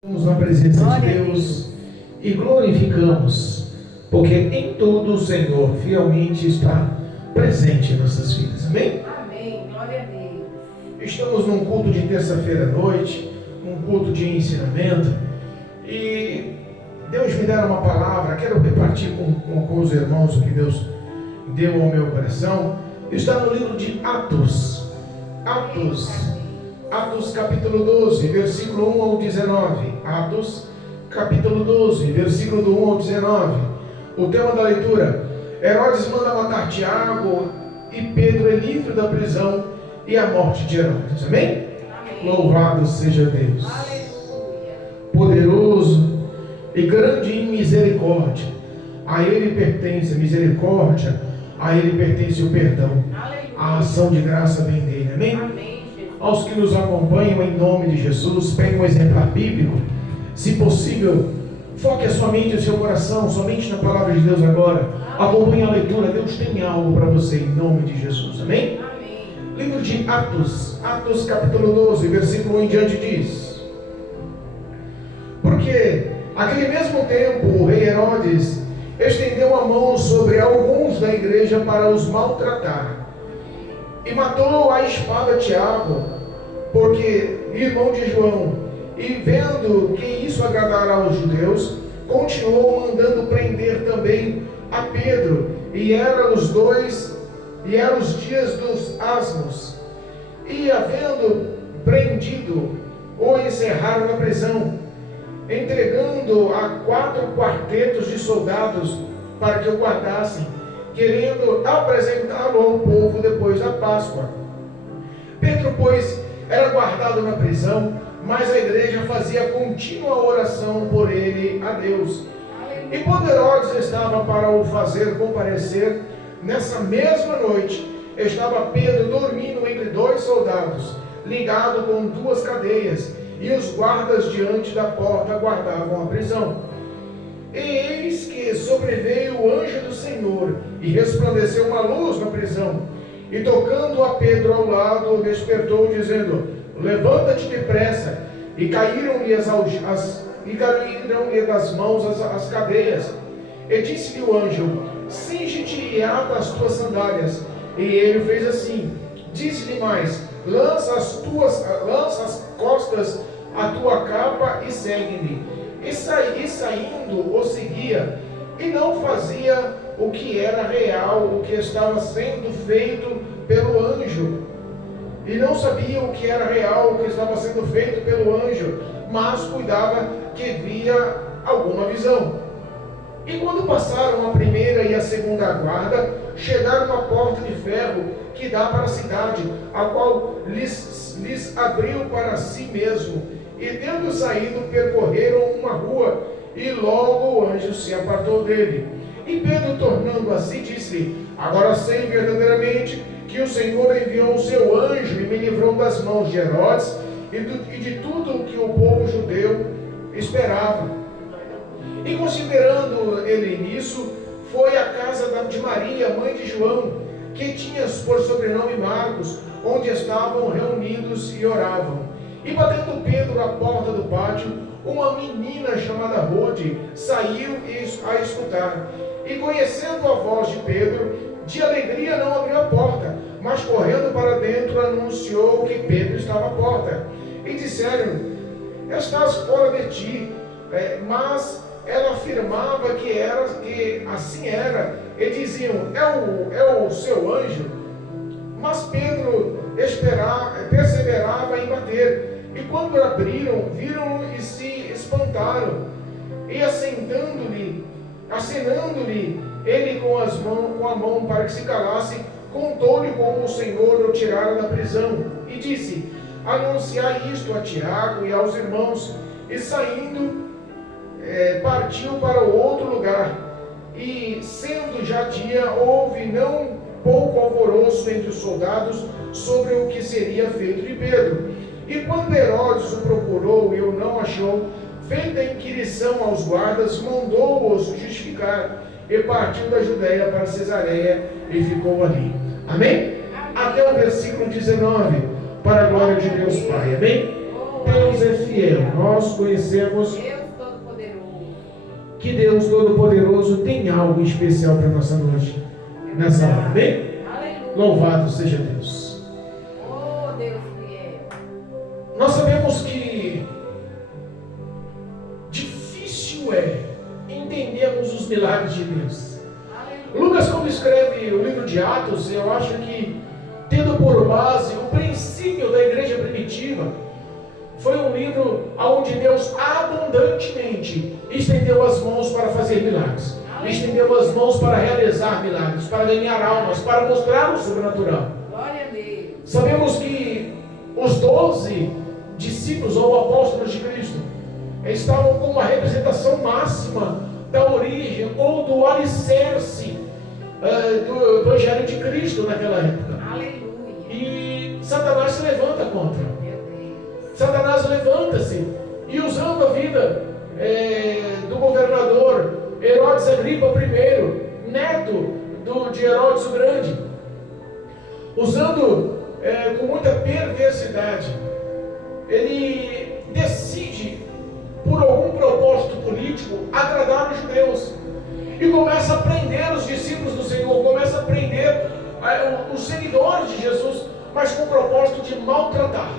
Estamos na presença de Deus e glorificamos, porque em tudo o Senhor fielmente está presente em nossas vidas. Amém? Amém. Glória a Deus. Estamos num culto de terça-feira à noite, um culto de ensinamento, e Deus me deu uma palavra. Quero repartir com os irmãos o que Deus deu ao meu coração. Está no livro de Atos capítulo 12, versículo 1 ao 19. Atos, capítulo 12, versículo do 1 ao 19. O tema da leitura: Herodes manda matar Tiago e Pedro é livre da prisão e a morte de Herodes. Amém? Amém. Louvado seja Deus. Aleluia. Poderoso e grande em misericórdia. A Ele pertence a misericórdia, a Ele pertence o perdão. Aleluia. A ação de graça vem dele. Amém? Amém, Jesus. Aos que nos acompanham, em nome de Jesus, pegue um exemplar bíblico. Se possível, foque a sua mente e o seu coração somente na palavra de Deus agora. Acompanhe a leitura. Deus tem algo para você, em nome de Jesus. Amém? Amém. Livro de Atos, capítulo 12, versículo 1 em diante diz: Porque naquele mesmo tempo o rei Herodes estendeu a mão sobre alguns da igreja para os maltratar, e matou à espada Tiago, porque irmão de João. E vendo que isso agradara aos judeus, continuou mandando prender também a Pedro. E eram os dias dos asmos. E havendo prendido, o encerraram na prisão, entregando a 4 quartetos de soldados para que o guardassem, querendo apresentá-lo ao povo depois da Páscoa. Pedro, pois, era guardado na prisão, mas a igreja fazia contínua oração por ele a Deus. E quando Herodes estava para o fazer comparecer, nessa mesma noite, estava Pedro dormindo entre 2 soldados, ligado com 2 cadeias, e os guardas diante da porta guardavam a prisão. E eis que sobreveio o anjo do Senhor, e resplandeceu uma luz na prisão, e tocando a Pedro ao lado, despertou, dizendo: Levanta-te depressa. E caíram-lhe das mãos as cadeias. E disse-lhe o anjo: Cinge-te e ata as tuas sandálias. E ele fez assim. Disse-lhe mais: Lança as costas a tua capa e segue-me. E saindo o seguia, e não fazia o que era real, o que estava sendo feito pelo anjo. E não sabia o que era real, o que estava sendo feito pelo anjo, mas cuidava que via alguma visão. E quando passaram a primeira e a segunda guarda, chegaram à porta de ferro que dá para a cidade, a qual lhes abriu para si mesmo. E tendo saído, percorreram uma rua, e logo o anjo se apartou dele. E Pedro, tornando a si, disse: Agora sei verdadeiramente que o Senhor enviou o seu anjo e me livrou das mãos de Herodes e de tudo o que o povo judeu esperava. E considerando ele nisso, foi à casa de Maria, mãe de João, que tinha por sobrenome Marcos, onde estavam reunidos e oravam. E batendo Pedro à porta do pátio, uma menina chamada Rode saiu a escutar. E conhecendo a voz de Pedro, de alegria não abriu a porta, mas correndo para dentro anunciou que Pedro estava à porta. E disseram: Estás fora de ti. Mas ela afirmava que assim era. E diziam: É o seu anjo. Mas Pedro perseverava em bater. E quando abriram, viram e se espantaram. E acenando-lhe, ele com a mão para que se calasse, contou-lhe como o Senhor o tirara da prisão. E disse: Anunciai isto a Tiago e aos irmãos. E saindo, partiu para o outro lugar. E sendo já dia, houve não pouco alvoroço entre os soldados sobre o que seria feito de Pedro. E quando Herodes o procurou e o não achou, feita a inquirição aos guardas, mandou-os justificar, e partiu da Judeia para Cesareia e ficou ali. Amém? Até o versículo 19, para a glória de Deus Pai. Amém? Deus é fiel. Nós conhecemos Deus Todo-Poderoso. que Deus Todo-Poderoso tem algo especial para nossa noite, nessa hora. Amém? Aleluia. Louvado seja Deus. Oh, Deus fiel. Nós sabemos que difícil é entendermos os milagres de Deus. Aleluia. Lucas, quando escreve o livro de Atos, eu acho que, tendo por base o princípio da igreja primitiva, foi um livro onde Deus abundantemente estendeu as mãos para fazer milagres, estendeu as mãos para realizar milagres, para ganhar almas, para mostrar o sobrenatural. Glória a Deus. Sabemos que os 12 discípulos ou apóstolos de Cristo estavam com uma representação máxima da origem ou do alicerce do Evangelho de Cristo naquela época. Aleluia. E Satanás se levanta contra. Meu Deus. Satanás levanta-se e, usando a vida do governador Herodes Agripa I, neto de Herodes o Grande, usando com muita perversidade, ele decide, por algum propósito político, agradar os judeus e começa a prender os discípulos do Senhor, começa a prender os seguidores de Jesus, mas com o propósito de maltratar,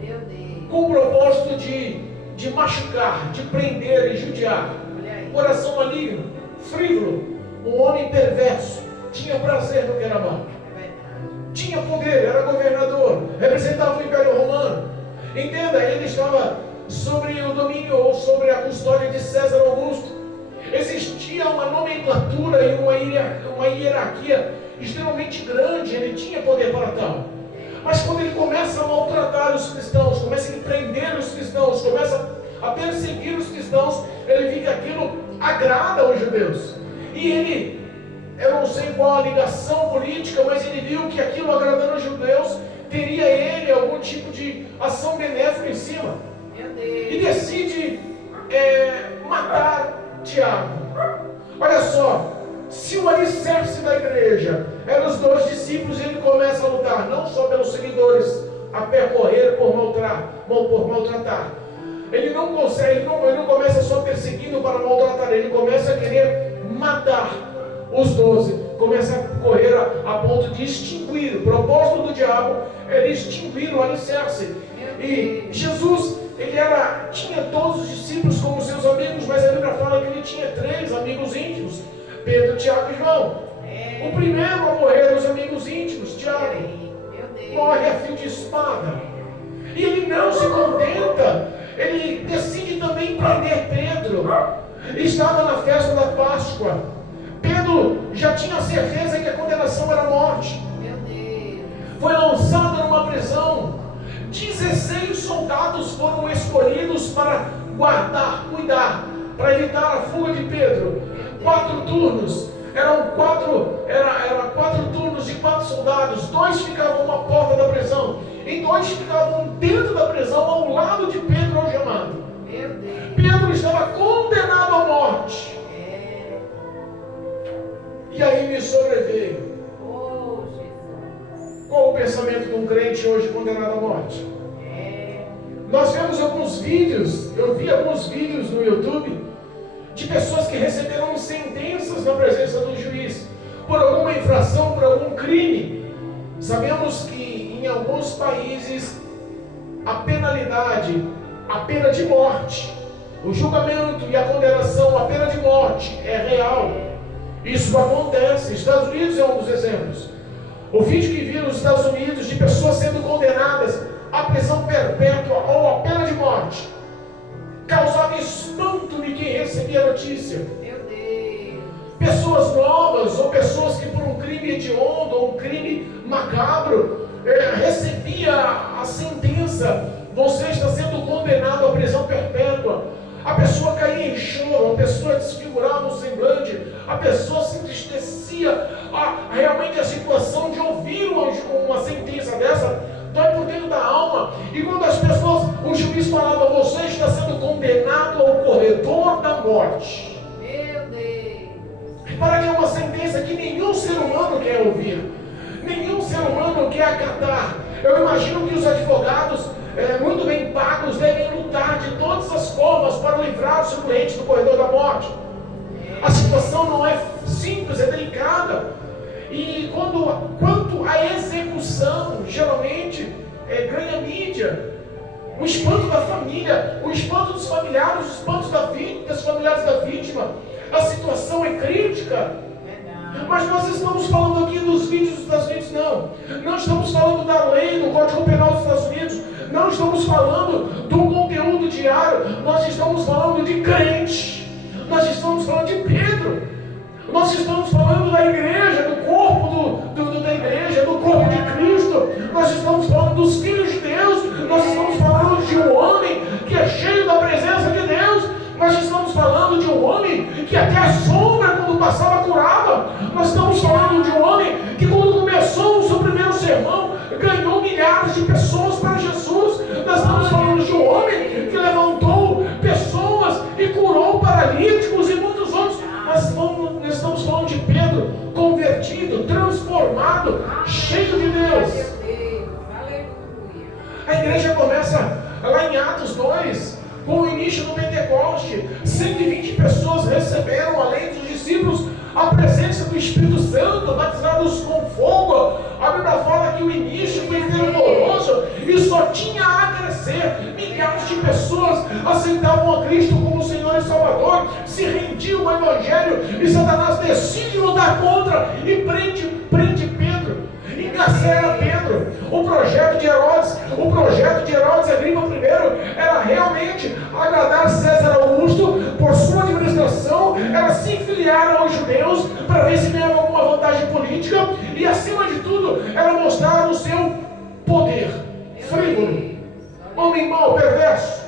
Meu Deus. com o propósito de machucar, de prender e judiar. Olha aí. Coração maligno, frívolo, um homem perverso, tinha prazer no que era mal, É verdade. tinha poder, era governador, representava o Império Romano. Entenda, ele estava sobre o domínio ou sobre a custódia de César Augusto. Existia uma nomenclatura e uma hierarquia extremamente grande, ele tinha poder para tal. Mas quando ele começa a maltratar os cristãos, começa a prender os cristãos, começa a perseguir os cristãos, ele vê que aquilo agrada aos judeus. E ele, eu não sei qual a ligação política, mas ele viu que aquilo agradando aos judeus, teria ele algum tipo de ação benéfica em cima. Meu E Deus. decide matar Tiago. Olha só, se o alicerce da igreja eram os 12 discípulos, ele começa a lutar não só pelos seguidores, a percorrer por maltratar. Ele não consegue, ele não começa só perseguindo para maltratar, ele começa a querer matar os 12, começa a correr a ponto de extinguir. O propósito do diabo era extinguir o alicerce. E Jesus, ele tinha todos os discípulos como seus amigos, mas a Bíblia fala que ele tinha 3 amigos íntimos: Pedro, Tiago e João. O primeiro a morrer dos amigos íntimos, Tiago, Meu Deus. morre a fio de espada. E ele não se contenta, ele decide também prender Pedro. Estava na festa da Páscoa. Pedro já tinha certeza que a condenação era a morte. Meu Deus. Foi lançado numa prisão. 16 soldados foram escolhidos para guardar, cuidar, para evitar a fuga de Pedro. 4 turnos. Eram 4 turnos de 4 soldados. 2 ficavam na porta da prisão e 2 ficavam dentro da prisão, ao lado de Pedro algemado. Meu Deus. Pedro estava condenado à morte. E aí me sobreveio. Oh, Jesus. Qual o pensamento de um crente hoje condenado à morte? Nós vemos alguns vídeos, eu vi alguns vídeos no YouTube de pessoas que receberam sentenças na presença do juiz por alguma infração, por algum crime. Sabemos que em alguns países a penalidade, a pena de morte, o julgamento e a condenação, a pena de morte é real. Isso acontece. Estados Unidos é um dos exemplos. O vídeo que vi nos Estados Unidos de pessoas sendo condenadas à prisão perpétua ou à pena de morte causava espanto de quem recebia a notícia. Meu Deus. Pessoas novas ou pessoas que por um crime hediondo ou um crime macabro recebia a sentença: você está sendo condenado à prisão perpétua. A pessoa caía em choro, a pessoa desfigurava o semblante, a pessoa se entristecia. Realmente a situação de ouvir uma sentença dessa dói por dentro da alma. E quando as pessoas, o juiz falava: você está sendo condenado ao corredor da morte. Meu Deus. Para que é uma sentença que nenhum ser humano quer ouvir, nenhum ser humano quer acatar. Eu imagino que os advogados muito bem pagos devem lutar de todas as formas para livrar o seu cliente do corredor da morte. A situação não é simples, é delicada. E quanto à execução, geralmente ganha mídia. O espanto da família, o espanto dos familiares, o espanto das familiares da vítima. A situação é crítica. Mas nós estamos falando aqui dos vídeos dos Estados Unidos, não. Não estamos falando da lei, do Código Penal dos Estados Unidos. Não estamos falando do conteúdo diário. Nós estamos falando de crente. Nós estamos falando de Pedro. Nós estamos falando da igreja, do corpo da igreja, do corpo de Cristo. Nós estamos falando dos filhos de Deus. Nós estamos falando de um homem que é cheio da presença de Deus. Nós estamos falando de um homem que até a sombra, quando passava, curava. Nós estamos falando de um homem que, quando começou o seu primeiro sermão, ganhou milhares de pessoas para Jesus. Nós estamos falando de um homem que levantou pessoas e curou paralíticos e muitos outros. Nós estamos falando de Pedro, convertido, transformado, cheio de Deus. A igreja começa lá em Atos 2, com o início do Pentecoste. 120 pessoas receberam, além dos discípulos, a presença do Espírito Santo, batizados com fogo. A Bíblia fala que o início foi fervoroso e só tinha a crescer. Milhares de pessoas aceitavam a Cristo como Senhor e Salvador, se rendiam ao Evangelho, e Satanás decide lutar contra e prende Pedro, encarcera Pedro. O projeto de Herodes Agripa I era realmente agradar César Augusto por sua administração, era se filiar aos judeus para ver se ganhava alguma vantagem política, e acima de tudo era mostrar o seu poder frívolo, homem mau, perverso.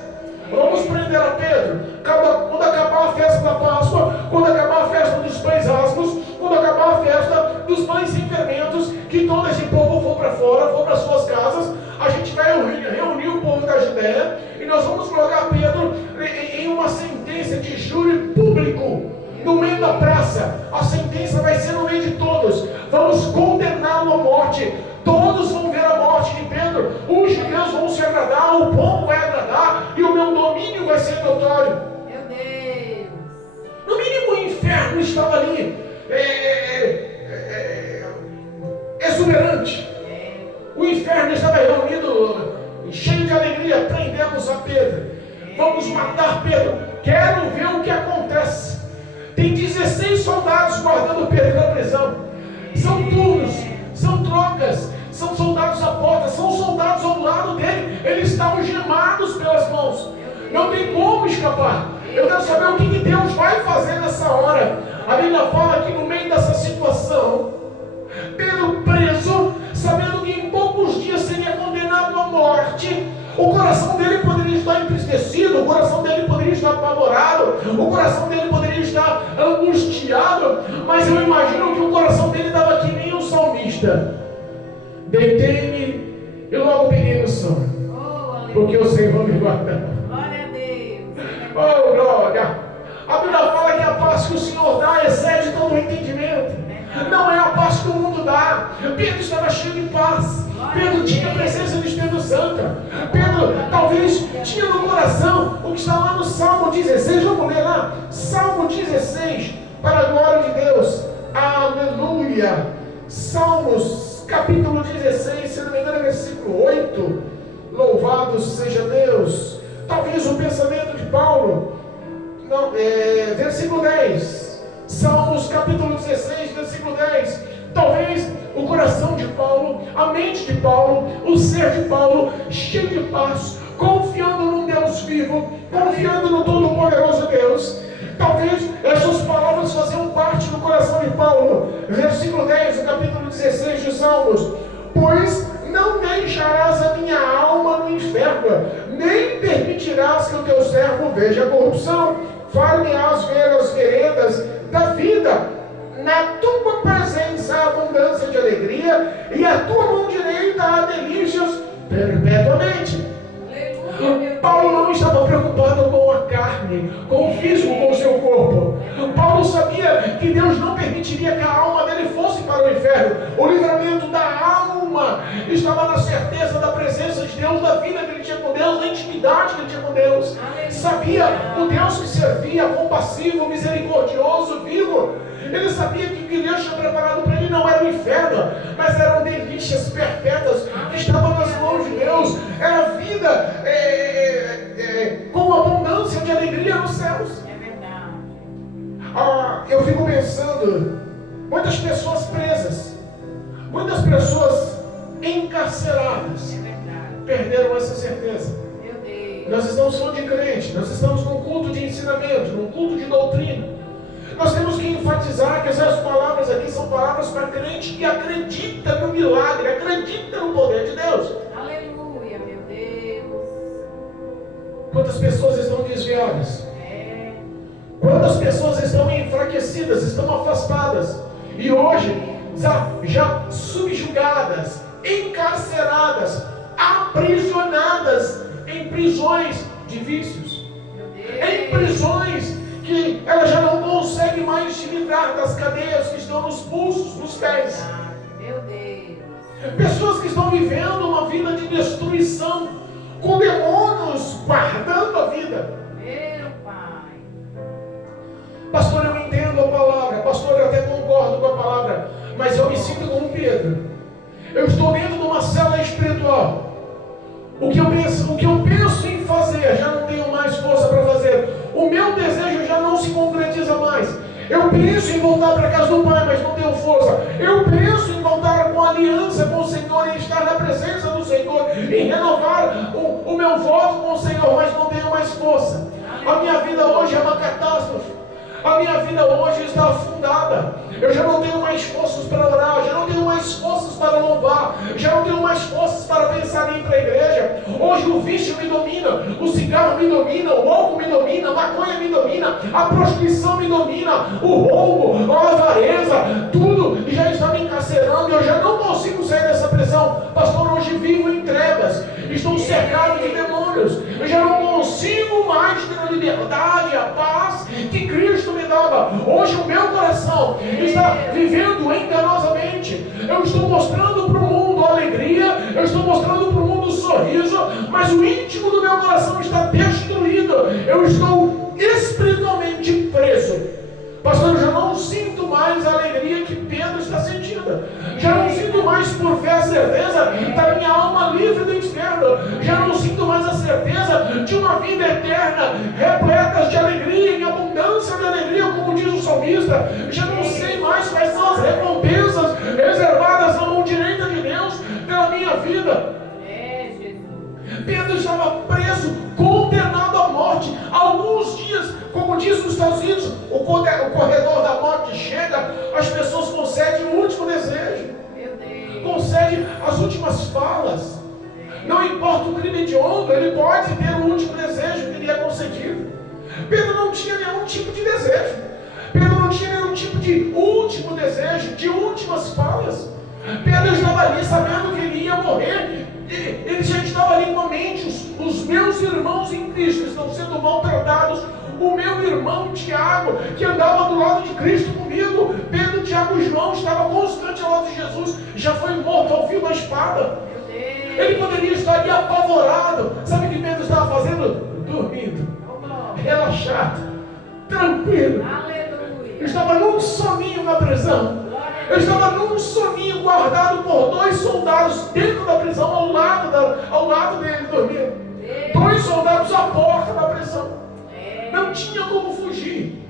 Vamos prender a Pedro. Quando acabar a festa da Páscoa, quando acabar a festa dos pães asmos, quando acabar a festa dos pães sem fermentos, que todo esse povo for para fora, for para suas casas, a gente vai reunir o povo da Judéia e nós vamos colocar Pedro em uma sentença de júri público, no meio da praça. A sentença vai ser no meio de todos. Vamos condená-lo à morte. Todos vão ver a morte de Pedro. Os judeus vão se agradar, o povo vai agradar e o meu domínio vai ser notório. Meu Deus! No mínimo o inferno estava ali, exuberante. O inferno estava reunido, cheio de alegria. Prendemos a Pedro. Vamos matar Pedro. Quero ver o que acontece. Tem 16 soldados guardando Pedro na prisão. São turnos, são trocas, são soldados à porta, são soldados ao lado dele. Eles estão algemados pelas mãos. Não tem como escapar. Eu quero saber o que Deus vai fazer nessa hora. A Bíblia fala que no meio dessa situação, Pedro preso, sabendo que em poucos dias seria condenado à morte, o coração dele poderia estar entristecido, o coração dele poderia estar apavorado, o coração dele poderia estar angustiado, mas eu imagino que o coração dele estava que nem um salmista. Deitei-me e logo peguei no sono, porque o Senhor me guardou. Glória a Deus! Oh, glória! A Bíblia fala que a paz que o Senhor dá excede todo o entendimento. Não é a paz que o mundo dá. Pedro estava cheio de paz. Pedro tinha a presença do Espírito Santo. Pedro talvez tinha no coração o que está lá no Salmo 16. Vamos ler lá. Salmo 16, para a glória de Deus. Aleluia. Salmos, capítulo 16, se não me engano, versículo 8. Louvado seja Deus. Talvez o pensamento de Paulo. Não, versículo 10. Salmos capítulo 16, versículo 10. Talvez o coração de Paulo, a mente de Paulo, o ser de Paulo, cheio de paz, confiando num Deus vivo, confiando no Todo-Poderoso Deus. Talvez essas palavras faziam parte do coração de Paulo. Versículo 10, do capítulo 16 de Salmos. Pois não deixarás a minha alma no inferno, nem permitirás que o teu servo veja a corrupção. Far-me-ás ver as veredas da vida. Na tua presença há abundância de alegria, e a tua mão direita há delícias perpetuamente. Paulo não estava preocupado com a carne, com o físico, com o seu corpo. Paulo sabia que Deus não permitiria que a alma dele fosse para o inferno. O livramento da alma alma estava na certeza da presença de Deus, da vida que ele tinha com Deus, da intimidade que ele tinha com Deus. Sabia o Deus que servia, compassivo, misericordioso, vivo. Ele sabia que o que Deus tinha preparado para ele não era o inferno, mas eram delícias perpétuas que estavam nas mãos de Deus. Era vida com abundância de alegria nos céus. É verdade. Eu fico pensando, muitas pessoas presas, muitas pessoas encarceradas, É verdade. perderam essa certeza. Meu Deus. Nós estamos falando de crente, nós estamos num culto de ensinamento, num culto de doutrina. Nós temos que enfatizar que essas palavras aqui são palavras para crente que acredita no milagre, acredita no poder de Deus. Aleluia, meu Deus. Quantas pessoas estão desviadas? É. Quantas pessoas estão enfraquecidas, estão afastadas e hoje já subjugadas, encarceradas, aprisionadas em prisões de vícios, Meu em Deus. prisões que ela já não consegue mais se livrar das cadeias que estão nos pulsos, nos pés. Meu Deus. Pessoas que estão vivendo uma vida de destruição, com demônios guardando a vida. Meu Pai. Pastor, eu entendo a palavra, pastor, eu até concordo com a palavra, mas eu me sinto como Pedro. Eu estou dentro de uma cela espiritual. O que eu penso em fazer, já não tenho mais força para fazer. O meu desejo já não se concretiza mais. Eu penso em voltar para a casa do Pai, mas não tenho força. Eu penso em voltar com aliança com o Senhor, em estar na presença do Senhor, em renovar o meu voto com o Senhor, mas não tenho mais força. A minha vida hoje é uma catástrofe. A minha vida hoje está afundada. Eu já não tenho mais forças para orar, já não tenho mais forças para louvar, já não tenho mais forças para pensar em ir para a igreja. Hoje o vício me domina, o cigarro me domina, o álcool me domina, a maconha me domina, a prostituição me domina, o roubo, a avareza, tudo já está me encarcerando. Eu já não consigo sair dessa prisão. Pastor, hoje vivo em trevas, estou cercado de demônios, eu já não consigo mais ter a liberdade, a paz que Cristo me dava. Hoje o meu coração está vivendo enganosamente. Eu estou mostrando para o mundo a alegria, eu estou mostrando para o mundo o sorriso, mas o íntimo do meu coração está destruído. Eu estou espiritualmente preso. Pastor, eu já não sinto mais a alegria que Pedro está sentindo. Já não sinto mais por fé a certeza da minha alma livre do inferno. Já não sinto mais a certeza de uma vida eterna, repleta de alegria, em abundância de alegria, como diz o salmista. Já não sei mais quais são as recompensas reservadas na mão direita de Deus pela minha vida. É, Jesus. Pedro estava preso, condenado à morte. Alguns dias, como diz nos Estados Unidos, o corredor da morte chega, as pessoas concedem o último desejo, Meu Deus. concedem as últimas falas. Não importa o crime hediondo, ele pode ter o último desejo que lhe é concedido. Pedro não tinha nenhum tipo de desejo. Pedro não tinha nenhum tipo de último desejo, de últimas falas. Pedro estava ali sabendo que ele ia morrer. Ele já estava ali com a mente. Os meus irmãos em Cristo estão sendo maltratados. O meu irmão Tiago, que andava do lado de Cristo comigo, Pedro, Tiago e João, estava constante ao lado de Jesus, já foi morto ao fio da espada. Meu Deus. Ele poderia estar ali apavorado. Sabe o que Pedro estava fazendo? Dormindo, Oh, glória. relaxado, tranquilo. Aleluia. Eu estava num soninho na prisão. Eu estava num soninho guardado por 2 soldados dentro da prisão, ao lado dele dormindo. 2 soldados à porta da prisão. Não tinha como fugir.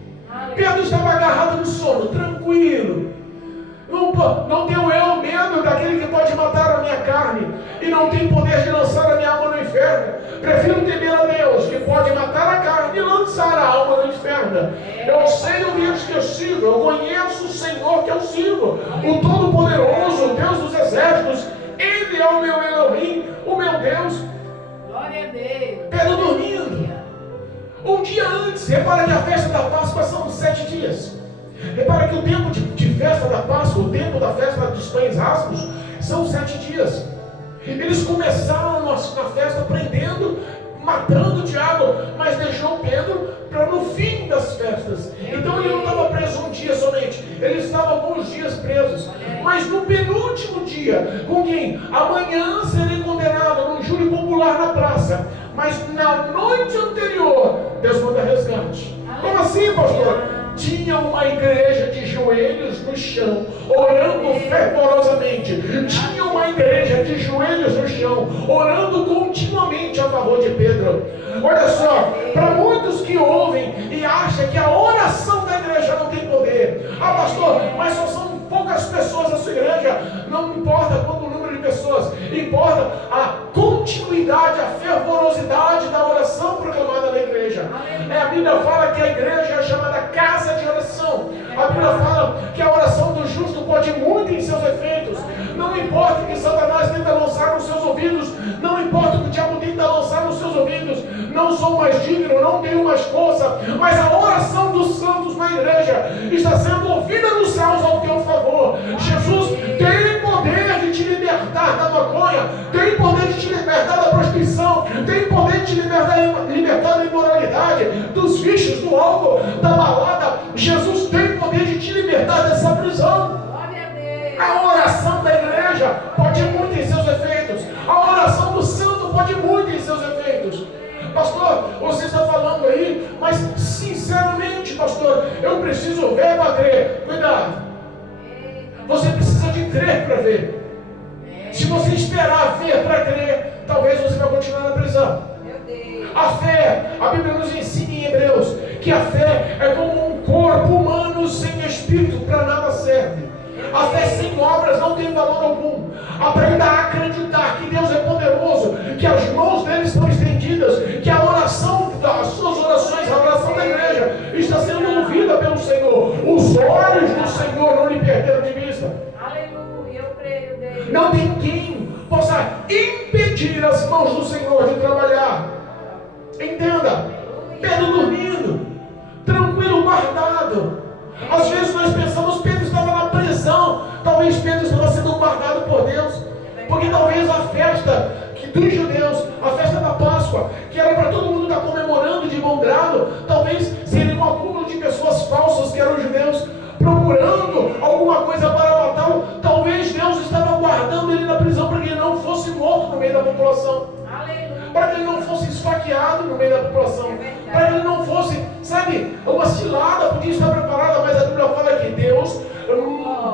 Pedro estava agarrado no sono, tranquilo. Não tenho eu medo daquele que pode matar a minha carne e não tem poder de lançar a minha alma no inferno. Prefiro temer a Deus, que pode matar a carne e lançar a alma no inferno. Eu sei o Deus que eu sirvo, eu conheço o Senhor que eu sirvo, o Todo-Poderoso, o Deus dos exércitos. Ele é o meu Elohim, o meu Deus. Glória a Deus. Pedro dormindo. Um dia antes, repara que a festa da Páscoa são 7 dias. Repara que o tempo de festa da Páscoa, o tempo da festa dos pães asmos, são 7 dias. Eles começaram na festa prendendo, matando o diabo, mas deixou Pedro para no fim das festas. Então ele não estava preso um dia somente, ele estava alguns dias presos. Mas no penúltimo dia, com quem? Amanhã serei condenado num júri popular na praça. Mas na noite anterior, Deus manda resgate. Como assim, pastor? Tinha uma igreja de joelhos no chão, orando fervorosamente. Tinha uma igreja de joelhos no chão, orando continuamente a favor de Pedro. Olha só, para muitos que ouvem e acham que a oração da igreja não tem poder. Ah, pastor, mas só são poucas pessoas na sua igreja. Não importa quanto o número de pessoas, importa a continuidade, a fervorosidade da oração proclamada na igreja. A Bíblia fala que a igreja é chamada casa de oração. A Bíblia fala que a oração do justo pode muito em seus efeitos. Não importa o que Satanás tenta lançar nos seus ouvidos, não importa o que o diabo tenta lançar nos seus ouvidos, não sou mais digno, não tenho mais força, mas a oração dos santos na igreja está sendo ouvida nos céus ao teu favor. Jesus tem poder de te libertar da maconha, tem poder de te libertar da prostituição, tem poder de te libertar da imoralidade, dos vícios, do álcool, da balada. Jesus tem poder de te libertar dessa prisão. A oração da igreja pode muito em seus efeitos. A oração do santo pode muito em seus efeitos. Pastor, você está falando aí, mas sinceramente, pastor, eu preciso ver para crer. Cuidado. Você precisa de crer para ver. Se você esperar ver para crer, talvez você vai continuar na prisão. A fé, a Bíblia nos ensina em Hebreus que a fé é como um corpo humano sem espírito, para nada serve. A fé sem obras não tem valor algum. Aprenda a acreditar que Deus é poderoso, que as mãos dele estão estendidas, que a oração, as suas orações, a oração da igreja está sendo ouvida pelo Senhor. Os olhos do Senhor não lhe perderam de vista. Aleluia, eu creio nele. Não tem quem possa impedir as mãos do Senhor de trabalhar. Entenda, Pedro dormindo, tranquilo, guardado. Às vezes nós pensamos que Pedro estava na prisão, talvez Pedro estava sendo guardado por Deus, porque talvez a festa dos judeus, a festa da Páscoa, que era para todo mundo estar comemorando de bom grado, talvez seria um acúmulo de pessoas falsas que eram judeus, procurando alguma coisa para matá-lo. Talvez Deus estava guardando ele na prisão para que ele não fosse morto no meio da população, para que ele não fosse esfaqueado no meio da população, para que ele não fosse, sabe, uma cilada podia estar preparada, mas a Bíblia fala que Deus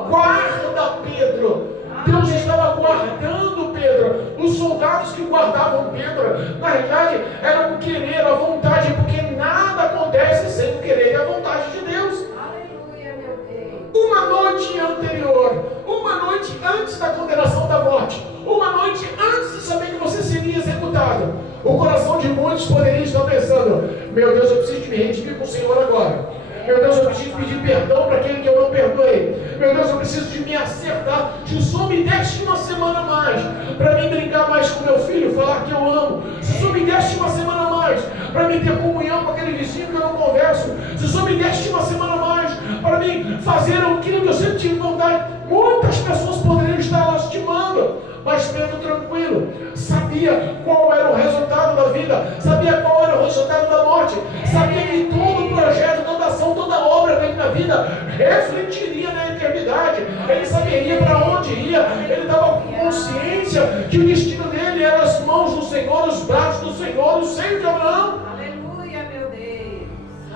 guarda Pedro. Deus estava guardando Pedro. Os soldados que guardavam Pedro, na realidade, eram o querer, a vontade, porque nada acontece sem o querer e a vontade de Deus. Aleluia, meu Deus. Uma noite anterior, uma noite antes da condenação da morte, uma noite antes de saber que você seria executado, o coração de muitos poderia estar pensando: meu Deus, eu preciso de me redimir com o Senhor agora. Meu Deus, eu preciso pedir perdão para aquele que eu não perdoei. Meu Deus, eu preciso de me acertar. Se só me deste uma semana a mais para mim brincar mais com meu filho, falar que eu amo. Se só me deste uma semana a mais para mim ter comunhão com aquele vizinho que eu não converso. Se só me deste uma semana a mais para mim fazer aquilo que eu sempre tive vontade. Muitas pessoas poderiam estar lastimando, mas Pedro tranquilo, sabia qual era o resultado da vida, sabia qual era o resultado da morte, sabia que todo o projeto, toda ação, toda obra dele na vida refletiria na eternidade. Ele saberia para onde ia, ele estava com consciência que o destino dele era as mãos do Senhor, os braços do Senhor, o seio de Abraão. Aleluia, meu Deus.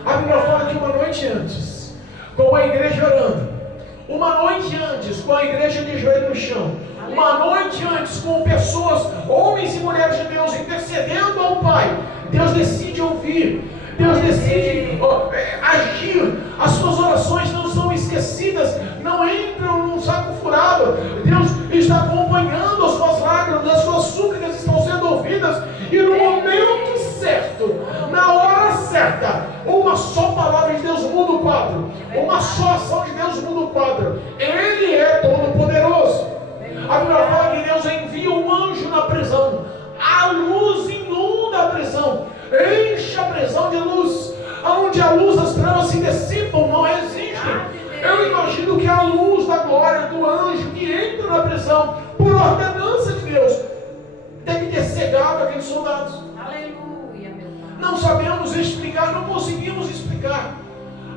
A Bíblia fala que uma noite antes, com a igreja orando, uma noite antes, com a igreja de joelho no chão, uma noite antes, com pessoas, homens e mulheres de Deus, intercedendo ao Pai, Deus decide ouvir, Deus decide agir. As suas orações não são esquecidas, não entram num saco furado. Deus está acompanhando as suas lágrimas, as suas súplicas estão sendo ouvidas, e no momento certo, na hora certa, uma só palavra de Deus muda o quadro, uma só ação de Deus muda o quadro. Ele é todo poderoso. A Bíblia fala que Deus envia um anjo na prisão, a luz inunda a prisão, enche a prisão de luz, onde a luz das trevas se dissipam, não existe. Eu imagino que a luz da glória do anjo que entra na prisão, por ordenança de Deus, deve ter cegado aqueles soldados. Aleluia, meu Pai. Não sabemos explicar, não conseguimos explicar,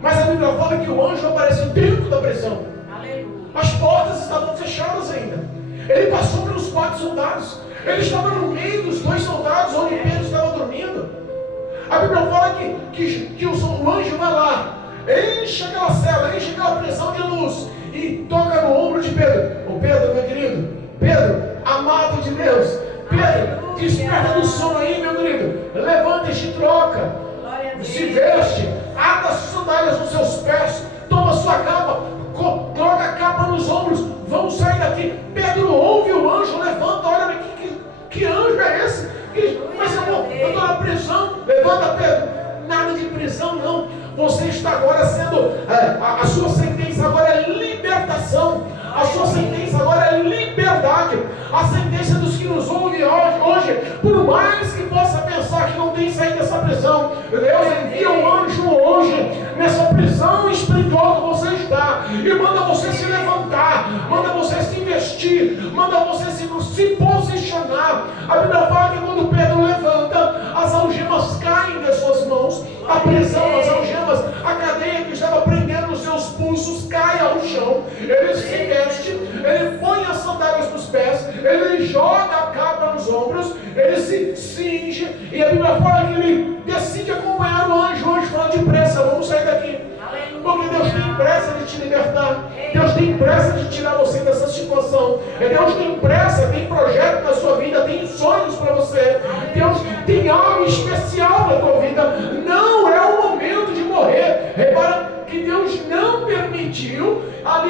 mas a Bíblia fala que o anjo aparece dentro da prisão. Aleluia. As portas estavam fechadas ainda. Ele passou pelos 4 soldados. Ele estava no meio dos 2 soldados onde Pedro estava dormindo. A Bíblia fala que o anjo vai lá, enche aquela cela, enche aquela prisão de luz e toca no ombro de Pedro. Ô Pedro, meu querido, Pedro, amado de Deus, Pedro, desperta do sono aí, meu querido. Levanta e te troca. Se veste, ata as sandálias nos seus pés, toma sua capa, coloca a capa nos ombros, vamos sair daqui. Pedro ouve o anjo, levanta, olha, que anjo é esse? Mas eu estou na prisão. Levanta, Pedro. Nada de prisão não. Você está agora sendo, a sua sentença agora é libertação. A sua sentença agora é liberdade. A sentença dos que nos ouvem hoje, por mais que possa pensar que não tem saída dessa prisão, Deus envia um anjo hoje nessa prisão espiritual que você está e manda você se levantar, manda você se investir, manda você se posicionar. A Bíblia fala que quando Pedro levanta, as algemas caem das suas mãos, a prisão, as algemas, a cadeia que estava prendendo nos seus pulsos cai ao chão. Ele se veste, ele põe as sandálias nos pés, ele joga a capa nos ombros, ele se cinge, e a Bíblia fala que ele decide acompanhar o anjo. O anjo fala: depressa, vamos sair daqui. Porque Deus tem pressa de te libertar. Deus tem pressa de tirar você dessa situação. Deus tem pressa, tem projeto na sua vida, tem sonhos para você. Deus tem algo especial na tua vida. Não é o momento de morrer. Repara que Deus não permitiu a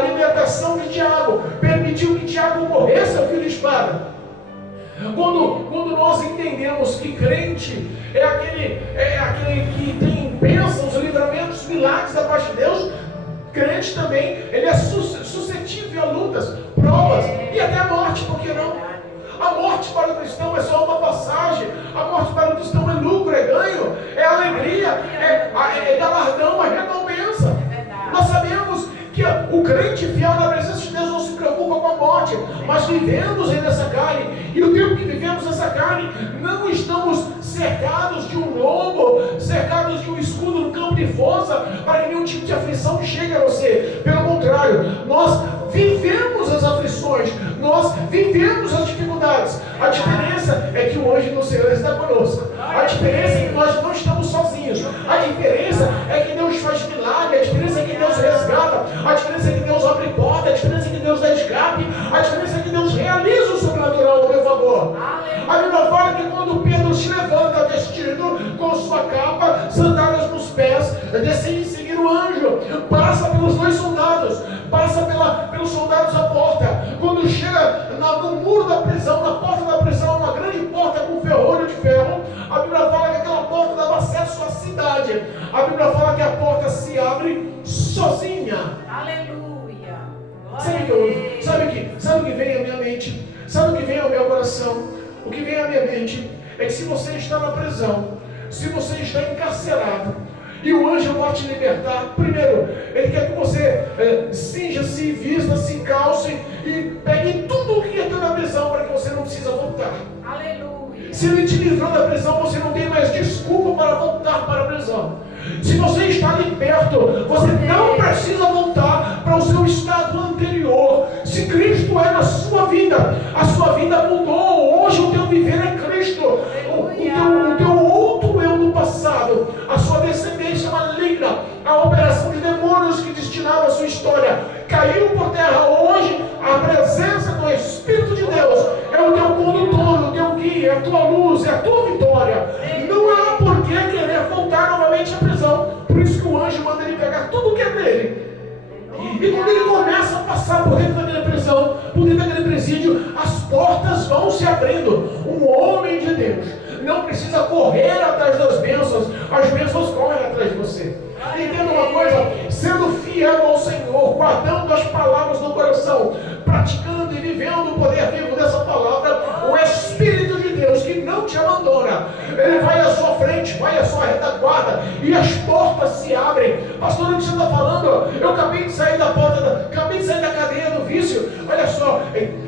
libertação de Tiago. Permitiu que Tiago morresse ao fio de espada. Quando nós entendemos que crente é aquele que tem bênçãos, livramentos, milagres da parte de Deus, crente também, ele é suscetível a lutas, provas e até a morte, por que não? A morte para o cristão é só uma passagem. A morte para o cristão é lucro, é ganho, é alegria, é galardão, é recompensa. Nós sabemos que o crente fiel na presença de Deus não se preocupa com a morte, mas vivemos aí nessa carne, e o tempo que vivemos nessa carne, não estamos cercados de um lobo, cercados de um escudo no campo de força, para que nenhum tipo de aflição chegue a você. Pelo contrário, nós vivemos as aflições, nós vivemos as dificuldades. A diferença é que o anjo do Senhor está conosco. A diferença é que nós não estamos sozinhos. A diferença é que Deus faz milagre. A diferença é que Deus resgata. A diferença é que Deus abre porta. A diferença é que Deus dá escape. A diferença é que Deus realiza o sobrenatural ao meu favor. A Bíblia fala que quando Pedro se levanta vestido com sua capa, sandálias nos pés, decide seguir o anjo, passa pelos 2 soldados, passa pelos soldados à porta. Quando chega no muro da prisão, na porta da prisão, uma grande porta com ferrolho de ferro, a Bíblia fala que aquela porta dava acesso à cidade. A Bíblia fala que a porta se abre sozinha. Aleluia. Sabe o que vem à minha mente? Sabe o que vem ao meu coração? O que vem à minha mente é que se você está na prisão, se você está encarcerado, e o anjo vai te libertar, primeiro, ele quer que você cinja-se, vista-se, calce e pegue tudo o que entrou na prisão para que você não precisa voltar. Aleluia. Se ele te livrou da prisão, você não tem mais desculpa para voltar para a prisão. Se você está liberto, você não precisa voltar para o seu estado anterior. Se Cristo é na sua vida, a sua vida mudou. Hoje o teu viver é Cristo. O teu outro eu do passado, a sua descendência maligna, a operação de demônios que destinava a sua história, caiu por terra. Hoje a presença do Espírito de Deus é o teu condutor, o teu guia, é a tua luz, é a tua vitória. Não há por que querer voltar novamente à prisão. Por isso que o anjo manda ele pegar tudo o que é dele. E quando ele começa a passar por dentro daquela prisão, por dentro daquele presídio, as portas vão se abrindo. Um homem de Deus não precisa correr atrás das bênçãos, as bênçãos correm atrás de você. Entenda uma coisa: sendo fiel ao Senhor, guardando as palavras no coração, praticando e vivendo o poder vivo dessa palavra, o Espírito de Deus que não te abandona, ele vai à sua frente, vai à sua retaguarda, e as portas se abrem. Pastor, o que você está falando? Eu acabei de sair acabei de sair da cadeia do vício. Olha só,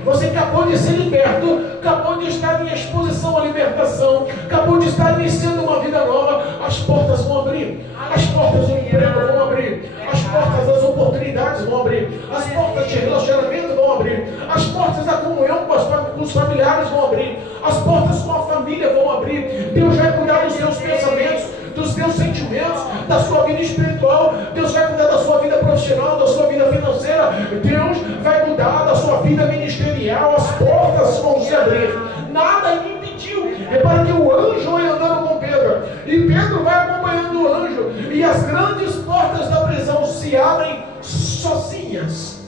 você acabou de ser liberto, acabou de estar em exposição à libertação, acabou de estar iniciando uma vida nova. As portas vão abrir, as portas do emprego vão abrir, as portas das oportunidades vão abrir, abrir, as portas de relacionamento vão abrir, as portas da comunhão com os familiares vão abrir, as portas com a família vão abrir. Deus vai cuidar dos seus pensamentos, dos seus sentimentos, da sua vida espiritual. Deus vai cuidar da sua vida profissional, da sua vida financeira. Deus vai cuidar da sua vida ministerial. As portas vão se abrir. Nada impediu. Repara que o anjo vai andando com Pedro, e Pedro vai acompanhando o anjo, e as grandes portas da prisão se abrem sozinhas.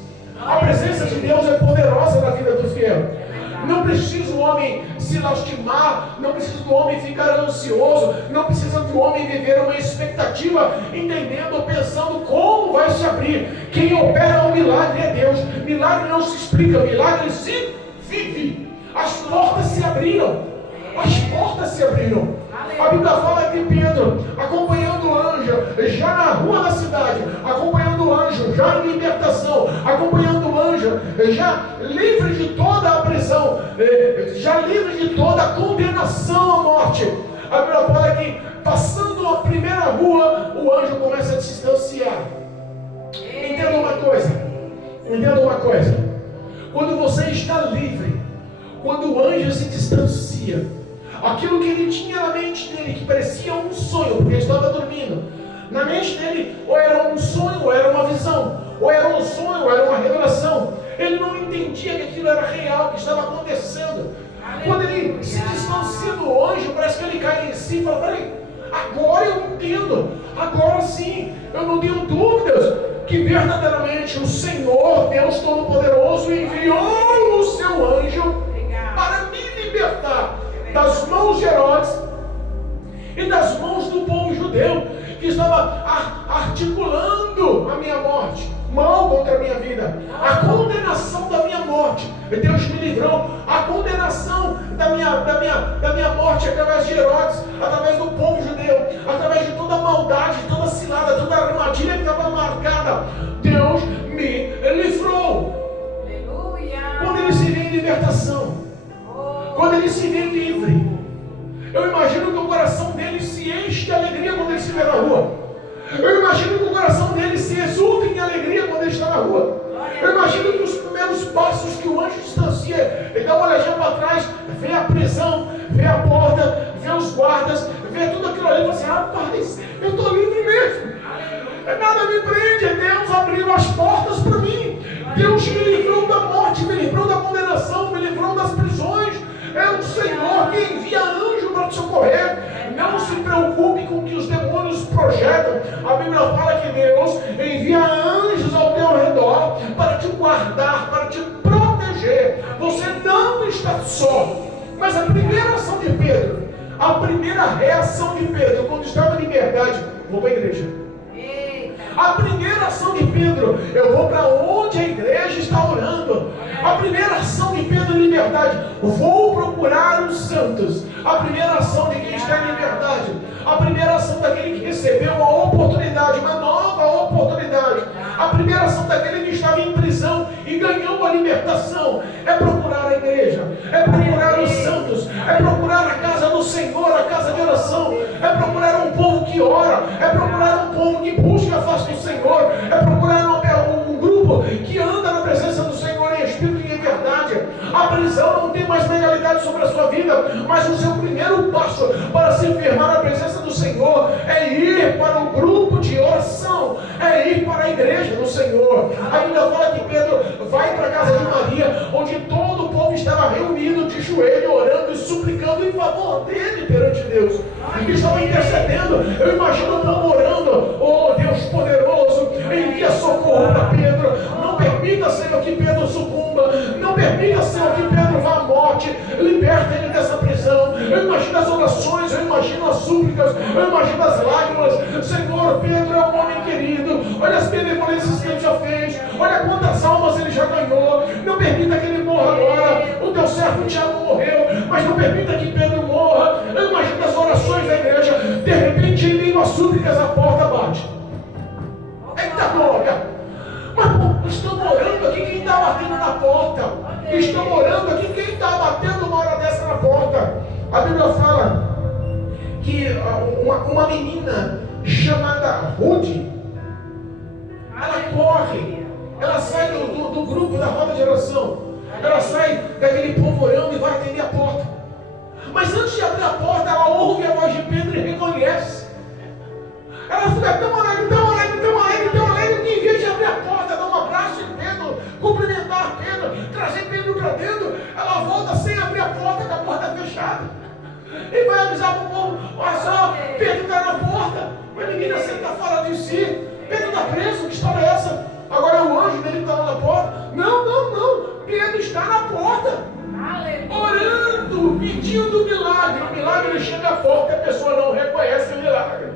A presença de Deus é poderosa na vida do fiel. Não precisa o homem se lastimar, não precisa do homem ficar ansioso, não precisa do homem viver uma expectativa, entendendo ou pensando como vai se abrir. Quem opera o milagre é Deus. Milagre não se explica, milagre se vive. As portas se abriram. As portas se abriram. A Bíblia fala que Pedro, acompanhando o anjo, já na rua da cidade, acompanhando o anjo, já em libertação, acompanhando o anjo, já livre de toda a prisão, já livre de toda a condenação à morte. A Bíblia fala que, passando a primeira rua, o anjo começa a se distanciar. Entenda uma coisa. Quando você está livre, quando o anjo se distancia, aquilo que ele tinha na mente dele, que parecia um sonho, porque ele estava dormindo, na mente dele, ou era um sonho, ou era uma visão, ou era um sonho, ou era uma revelação. Ele não entendia que aquilo era real, que estava acontecendo. Quando ele se distancia do anjo, parece que ele cai em si e fala: peraí, agora eu entendo, agora sim, eu não tenho dúvidas que verdadeiramente o Senhor, Deus Todo-Poderoso, enviou o seu anjo para me libertar das mãos de Herodes e das mãos do povo judeu, que estava articulando a minha morte, mal contra a minha vida, a condenação da minha morte. Deus me livrou. A condenação da minha morte através de Herodes, através do povo judeu, através de toda a maldade, toda a cilada, toda a armadilha que estava marcada. Deus me livrou. Aleluia. Quando ele se vê em libertação, quando ele se vê livre, eu imagino que o coração dele se enche de alegria quando ele se vê na rua. Eu imagino que o coração dele se exulta em alegria quando ele está na rua. Eu imagino que os primeiros passos que o anjo distancia, ele dá uma olhadinha para trás, vê a prisão, vê a porta, vê os guardas, vê tudo aquilo ali e fala assim: rapaz, eu estou livre mesmo. Nada me prende. Deus abriu as portas para mim. Deus me livrou da morte, me livrou da condenação, me livrou das prisões. É o Senhor que envia anjo para te socorrer. Não se preocupe com o que os demônios projetam. A Bíblia fala que Deus envia anjos ao teu redor para te guardar, para te proteger. Você não está só. Mas a primeira ação de Pedro, a primeira reação de Pedro, quando estava em liberdade: vou para a igreja. A primeira ação de Pedro: eu vou para onde a igreja está orando. A primeira ação de Pedro em liberdade: vou procurar os santos. A primeira ação de quem está em liberdade, a primeira ação daquele que recebeu uma oportunidade, uma nova oportunidade, a primeira ação daquele que estava em prisão e ganhou a libertação, é procurar a igreja, é procurar os santos, é procurar a casa do Senhor, a casa de oração, é procurar um povo que ora, é procurar um povo que busca a face do Senhor, é procurar um grupo que anda na presença do Senhor em espírito e em verdade. A prisão não tem mais legalidade sobre a sua vida, mas o seu primeiro passo para se firmar na presença do Senhor é ir para o grupo de oração, é ir para a igreja do Senhor. A Bíblia fala que Pedro vai para a casa de Maria, onde todo o povo estava reunido de joelho, orando e suplicando em favor dele perante Deus, que estava intercedendo. Eu imagino o povo orando: oh Deus poderoso, envia socorro para Pedro. Não permita, Senhor, que Pedro sucumba. Não permita, Senhor, que Pedro vá à morte. Liberta ele dessa prisão. Eu imagino as orações, eu imagino as súplicas, eu imagino as lágrimas. Senhor, Pedro é um homem querido. Olha as benevolências que ele já fez. Olha quantas almas ele já ganhou. Não permita que ele morra agora. O teu servo Tiago morreu, mas não permita que Pedro morra. Eu imagino as orações da igreja. De repente, em meio às súplicas, a porta bate. Eita glória! Mas estamos orando aqui, quem está batendo na porta? Estamos orando aqui, quem está batendo uma hora dessa na porta? A Bíblia fala que uma menina chamada Rude, ela corre, ela sai do grupo, da roda de oração. Ela sai daquele povo orando e vai atender a porta. Mas antes de abrir a porta, ela ouve a voz de Pedro e reconhece. Ela fica tão alegre, tão alegre, tão alegre, tão alegre, que em vez de abrir a porta, dar um abraço em Pedro, cumprimentar Pedro, trazer Pedro para dentro, ela volta sem abrir a porta, com a porta fechada. E vai avisar para o povo: olha só, Pedro está na porta. Mas ninguém aceita fora de si. Pedro está preso, que história é essa? Agora é o anjo dele que está lá na porta. Não, não, não. Pedro está na porta. Orando, pedindo o milagre. O milagre chega à porta e a pessoa não reconhece o milagre.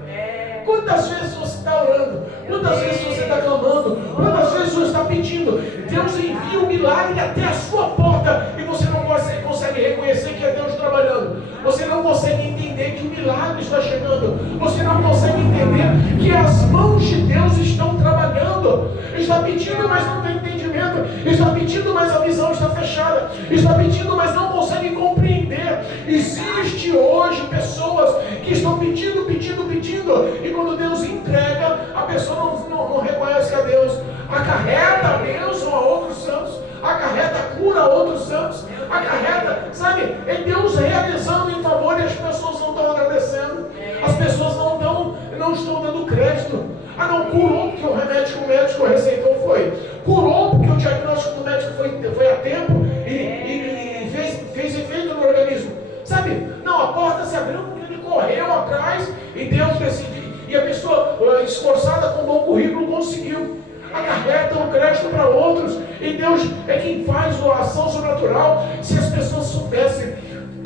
Quantas vezes você está orando? Quantas vezes você está clamando? Quantas vezes você está pedindo? Deus envia o milagre até a sua porta e você não consegue reconhecer que é Deus trabalhando. Você não consegue entender que o milagre está chegando. Você não consegue entender que as mãos de Deus estão trabalhando. Está pedindo, mas não tem entendimento. Está pedindo, mas a visão está fechada. Está pedindo, mas não consegue compreender. Existe hoje pessoas que estão pedindo, pedindo, pedindo, e quando Deus entrega, a pessoa não reconhece a Deus. Acarreta a bênção a outros santos, acarreta a cura a outros santos, acarreta, sabe, é Deus realizando em favor e as pessoas não estão agradecendo. As pessoas não estão dando crédito. Ah, não, curou porque o remédio que o médico receitou foi. Curou porque o diagnóstico do médico foi a tempo e fez efeito no organismo. Sabe? Não, a porta se abriu porque ele correu atrás e Deus decidiu. E a pessoa esforçada com bom currículo conseguiu. Acarreta o crédito para outros. E Deus é quem faz a ação sobrenatural. Se as pessoas soubessem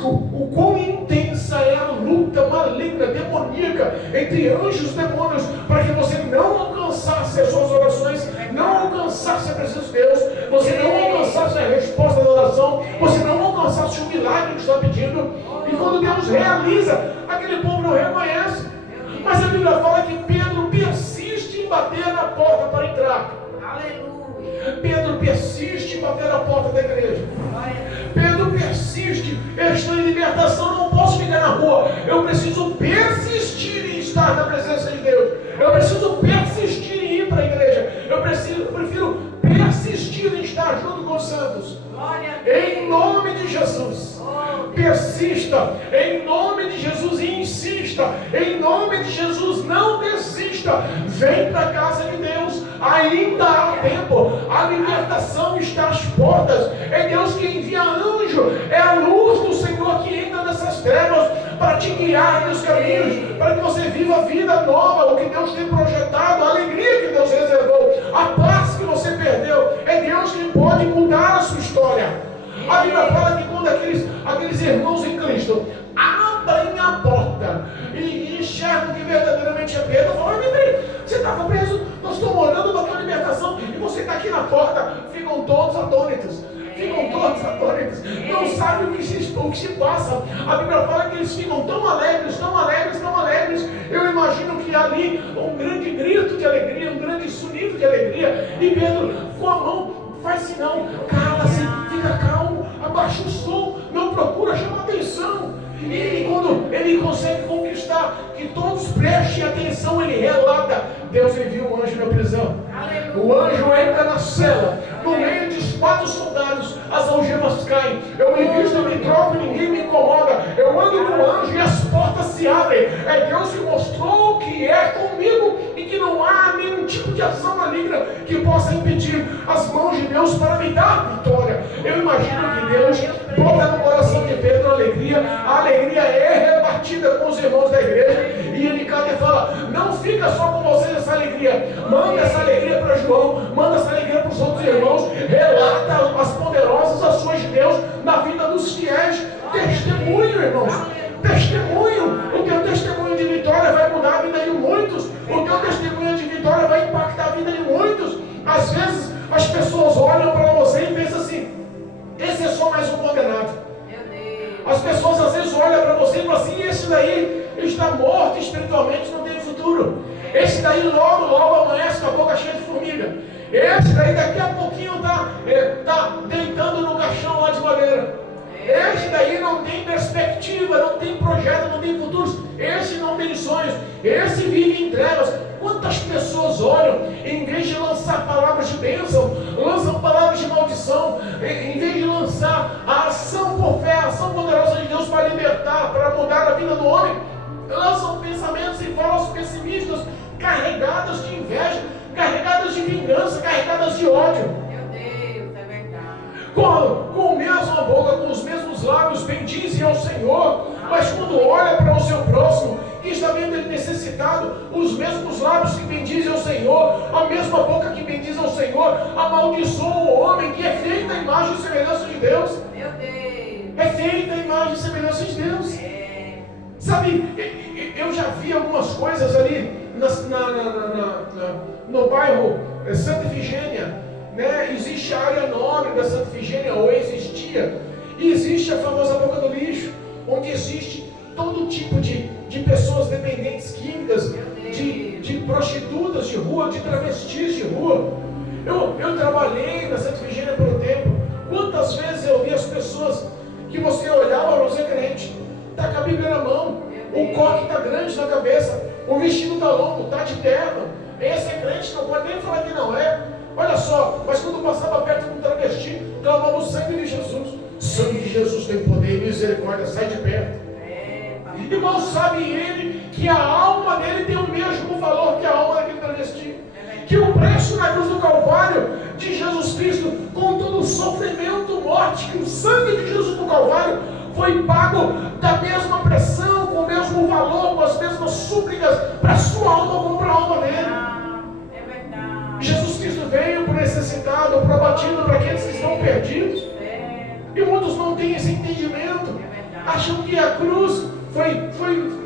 o quão intensa é a luta maligna, demoníaca, entre anjos e demônios, para que você não alcançasse as suas orações, não alcançasse a presença de Deus, você não alcançasse a resposta da oração, você não alcançasse o milagre que está pedindo. E quando Deus realiza, aquele povo não reconhece. Mas a Bíblia fala que Pedro persiste em bater na porta para entrar. Aleluia. Pedro persiste em bater na porta da igreja. Pedro persiste. Eu estou em libertação, não posso ficar na rua. Eu preciso persistir em estar na presença de Deus. Eu preciso persistir em ir para a igreja. Eu prefiro persistir em estar junto com os santos. Em nome de Jesus. Persista, em nome de Jesus, e insista, em nome de Jesus, não desista. Vem para a casa de Deus, ainda há tempo. A libertação está às portas. É Deus que envia anjo, é a luz do Senhor que entra nessas trevas para te guiar nos caminhos, para que você viva a vida nova, o que Deus tem projetado, a alegria que Deus reservou, a paz que você perdeu. É Deus que pode mudar a sua história. A Bíblia fala que quando aqueles irmãos em Cristo abrem a porta e enxergam que verdadeiramente é Pedro, falam: você estava preso, nós estamos orando da tua libertação e você está aqui na porta. Ficam todos atônitos. Não sabem o que se passa. A Bíblia fala que eles ficam tão alegres, tão alegres, tão alegres. Eu imagino que ali um grande grito de alegria, um grande sonido de alegria. E Pedro, com a mão, faz sinal: cala-se, fica calmo, abaixa o som, não procura chamar atenção. E quando ele consegue conquistar que todos prestem atenção, ele relata: Deus envia um anjo na prisão. O anjo entra na cela, no meio de 4 soldados, as algemas caem. Eu me visto, eu me troco, ninguém me incomoda. Eu ando com o anjo e as portas se abrem. É Deus que mostrou que é comigo e que não há nenhum tipo de ação maligna que possa impedir as mãos de Deus para me dar vitória. Eu imagino que Deus bota no coração de Pedro a alegria é repartida com os irmãos da igreja, e ele canta e fala: não fica só com vocês essa alegria, manda essa alegria para João, manda essa alegria para os outros irmãos, relata as poderosas ações de Deus na vida dos fiéis. Testemunho, irmãos, testemunho. O teu testemunho de vitória vai mudar a vida de muitos. O teu testemunho de vitória vai impactar a vida de muitos. Às vezes as pessoas olham para você e pensam assim: esse é só mais um condenado. As pessoas às vezes olham para você e falam assim: esse daí está morto espiritualmente, não tem futuro. Esse daí logo amanhece com a boca cheia de formiga. Esse daí daqui a pouquinho está deitando no caixão lá de madeira. Esse daí não tem perspectiva, não tem projeto, não tem futuro. Esse não tem sonhos. Esse vive em trevas. Quantas pessoas olham, em vez de lançar palavras de bênção, ação, em vez de lançar a ação por fé, a ação poderosa de Deus para libertar, para mudar a vida do homem, lançam pensamentos e falas pessimistas, carregadas de inveja, carregadas de vingança, carregadas de ódio. Meu Deus, é verdade. Com a mesma boca, com os mesmos lábios, bendizem ao Senhor, mas quando olha para o seu próximo, que está vendo ele necessitado, os mesmos lábios que bendizem ao Senhor, a mesma boca que bendiz ao Senhor, amaldiçoa o homem que é feito à imagem e semelhança de Deus. Meu Deus. É feito à imagem e semelhança de Deus. Sabe, eu já vi algumas coisas ali no bairro Santa Efigênia, né? Existe a área nobre da Santa Efigênia, ou existia, e existe a famosa boca do lixo, onde existe todo tipo de pessoas dependentes químicas, de prostitutas de rua, de travestis de rua. Eu trabalhei na Santa Efigênia por um tempo. Quantas vezes eu vi as pessoas que você olhava, você é crente, está com a Bíblia na mão, o coque está grande na cabeça, o vestido está longo, está de terno. Esse é crente, não pode nem falar que não é. Olha só, mas quando passava perto de um travesti, clamava o sangue de Jesus. O sangue de Jesus tem poder e misericórdia, sai de perto. Irmão, sabe ele que a alma dele tem o mesmo valor que a alma daquele travesti? Que o preço na cruz do Calvário de Jesus Cristo, com todo o sofrimento, morte, que o sangue de Jesus no Calvário foi pago da mesma pressão, com o mesmo valor, com as mesmas súplicas para a sua alma como para a alma dele. É verdade. Jesus Cristo veio para o necessitado, para o abatido, para aqueles que estão perdidos. E muitos não têm esse entendimento. Acham que a cruz foi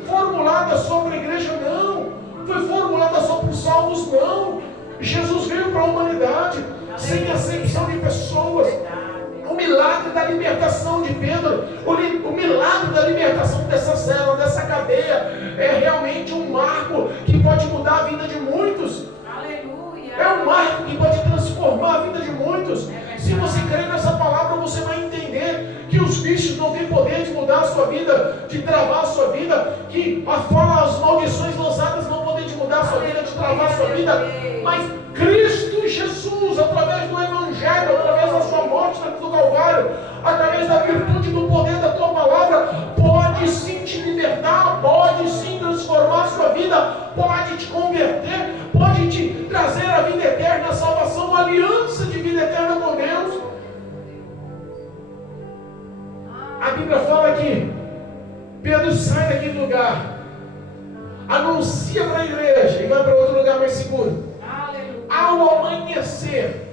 formulada só para a igreja, não. Foi formulada só para os salvos, não. Jesus veio para a humanidade, sem acepção de pessoas. O milagre da libertação de Pedro, o milagre da libertação dessa célula, dessa cadeia, é realmente um marco que pode mudar a vida de muitos. Aleluia. É um marco que pode transformar a vida de muitos. Se você crer nessa palavra, você vai entender que os bichos não têm poder de mudar a sua vida, de travar a sua vida, que as maldições lançadas não podem de mudar a sua vida, de travar a sua vida, mas Cristo Jesus, através do Evangelho, através da sua morte na cruz do Calvário, através da virtude do poder da tua palavra, pode sim te libertar, pode sim transformar a sua vida, pode te converter, pode te trazer a vida eterna, a salvação, a aliança de vida eterna com Deus. A Bíblia fala que Pedro sai daquele lugar, anuncia para a igreja e vai para outro lugar mais seguro. Ao amanhecer,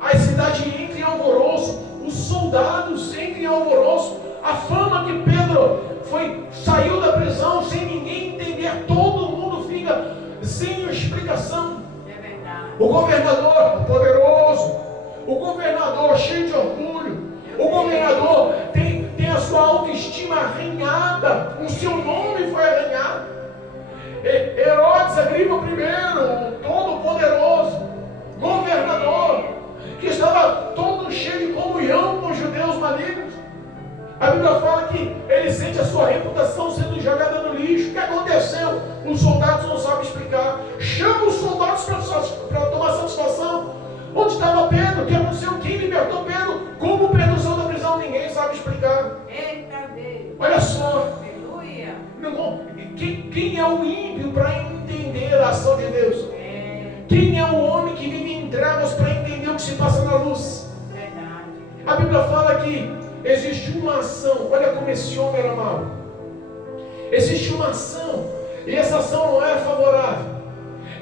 a cidade entra em alvoroço, os soldados entram em alvoroço. A fama que Pedro saiu da prisão sem ninguém entender, todo mundo fica sem explicação. O governador poderoso, o governador cheio de orgulho, o governador tem a sua autoestima arranhada, o seu nome foi arranhado. Herodes Agripa I, todo-poderoso, governador, que estava todo cheio de comunhão com os judeus malignos. A Bíblia fala que ele sente a sua reputação sendo jogada no lixo. O que aconteceu? Os soldados não sabem explicar. Chama os soldados para tomar satisfação. Onde estava Pedro? O que aconteceu? Quem libertou Pedro? Como Pedro saiu da prisão? Ninguém sabe explicar. Eita Deus. Olha só. Aleluia. Quem é o ímpio para entender a ação de Deus? Quem é o homem que vive em trevas para entender o que se passa na luz? Verdade. A Bíblia fala que existe uma ação. Olha como esse homem era mau. Existe uma ação, e essa ação não é favorável.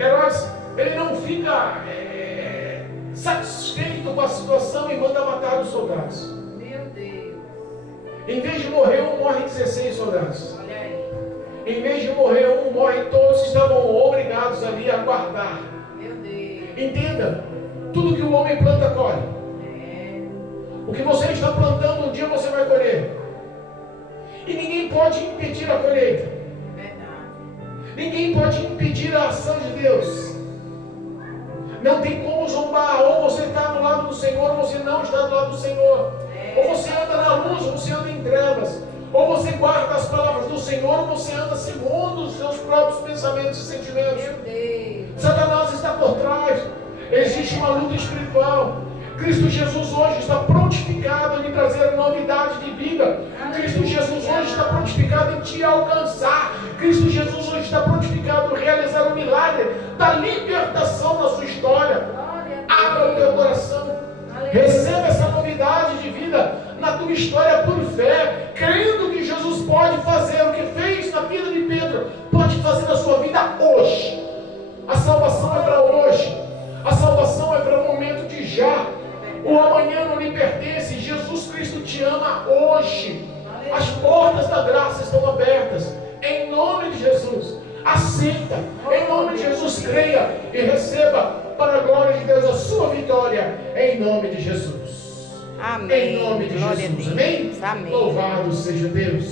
Herodes, ele não fica satisfeito com a situação e manda matar os soldados. Meu Deus. Em vez de morrer um, morre 16 soldados. Olha aí. Em vez de morrer um, morre todos que estavam obrigados ali a guardar. Meu Deus. Entenda, tudo que o homem planta, colhe. O que você está plantando, um dia você vai colher. E ninguém pode impedir a colheita. Verdade. Ninguém pode impedir a ação de Deus. Não tem como zombar. Ou você está do lado do Senhor, ou você não está do lado do Senhor. Ou você anda na luz, ou você anda em trevas. Ou você guarda as palavras do Senhor, ou você anda segundo os seus próprios pensamentos e sentimentos. Meu Deus. Satanás está por trás. Existe uma luta espiritual. Cristo Jesus hoje está prontificado em lhe trazer novidade de vida. Cristo Jesus hoje está prontificado em te alcançar. Cristo Jesus hoje está prontificado em realizar o milagre da libertação na sua história. Abra o teu coração. Receba essa novidade de vida na tua história por fé, crendo que Jesus pode fazer o que fez na vida de Pedro, pode fazer na sua vida hoje. A salvação é para hoje. A salvação é para o momento de já. O amanhã não lhe pertence. Jesus Cristo te ama hoje. As portas da graça estão abertas. Em nome de Jesus, aceita. Em nome de Jesus, creia e receba para a glória de Deus a sua vitória. Em nome de Jesus. Amém. Em nome de Glória a Jesus. Deus. Amém? Amém. Louvado seja Deus.